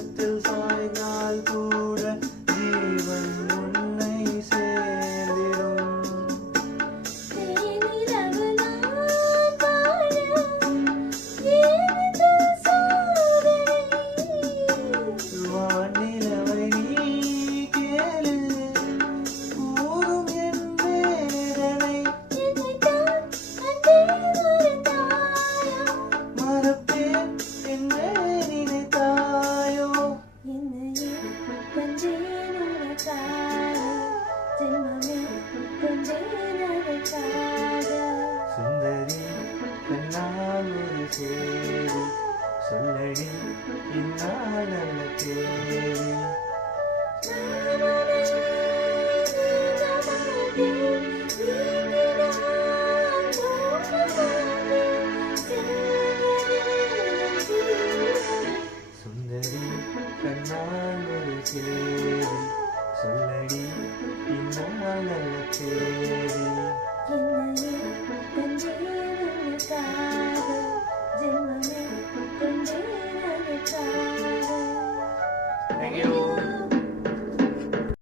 பக்கத்தில் சாய்ந்தால் கூட ஜீவன் உன்னை சேர்ந்திடும். வானிலவை நீ கேளு, கூறும் என் வேதனை. மறப்பேன் என்று நினைத்தாயோ? சுந்தரி கண்ணால் ஒரு சேரி சொல்லடி இந்நாள் நல்ல தேதி. சுந்தரி கண்ணால் ஒரு சேரி சொல்லடி இந்நாள் நல்ல தேதி.